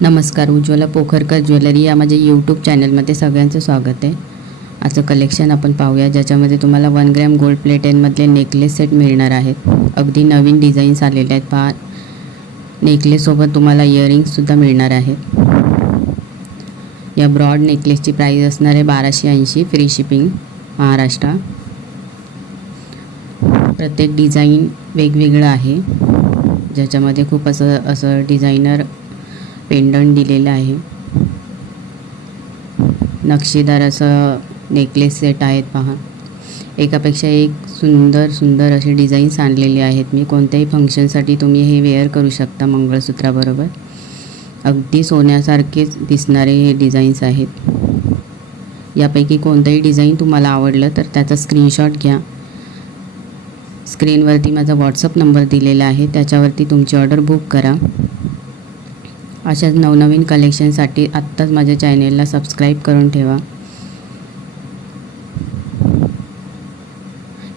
नमस्कार, उज्ज्वला पोखरकर ज्वेलरी या माझ्या यूट्यूब चॅनलमध्ये सगळ्यांचं स्वागत आहे. आजचं कलेक्शन आपण पाहूया, ज्याच्यामध्ये तुम्हाला 1 ग्रॅम गोल्ड प्लेटेनमधले नेकलेस सेट मिळणार आहेत. अगदी नवीन डिझाईन्स आलेले आहेत. पहा, नेकलेससोबत तुम्हाला इयरिंग्ससुद्धा मिळणार आहेत. या ब्रॉड नेकलेसची प्राईस असणार आहे 1280, फ्री शिपिंग महाराष्ट्र. प्रत्येक डिझाईन वेगवेगळं आहे, ज्याच्यामध्ये खूप असं डिझायनर पेंडंट दिलेलं आहे. नक्षीदार असं नेकलेस सेट आहेत. पहा, एकापेक्षा एक सुंदर असे डिझाईन्स आणलेले आहेत. मी कोणत्याही फंक्शनसाठी तुम्ही हे वेअर करू शकता मंगळसूत्राबरोबर. अगदी सोन्यासारखेच दिसणारे हे डिझाईन्स आहेत. यापैकी कोणतंही डिझाईन तुम्हाला आवडलं तर त्याचा स्क्रीनशॉट घ्या. स्क्रीनवरती माझा व्हॉट्सअप नंबर दिलेला आहे, त्याच्यावरती तुमची ऑर्डर बुक करा. अशाच नवनवीन कलेक्शनसाठी आत्ताच माझ्या चॅनेलला सबस्क्राईब करून ठेवा.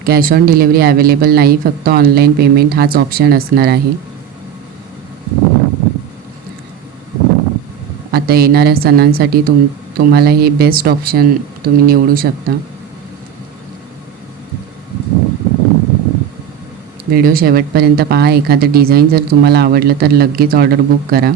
कॅश ऑन डिलिव्हरी अवेलेबल नाही, फक्त ऑनलाईन पेमेंट हाच ऑप्शन असणार आहे. आता येणाऱ्या सणांसाठी तुम्हाला हे बेस्ट ऑप्शन तुम्ही निवडू शकता. व्हिडिओ शेवटपर्यंत पहा. एखादं डिझाईन जर तुम्हाला आवडलं तर लगेच ऑर्डर बुक करा.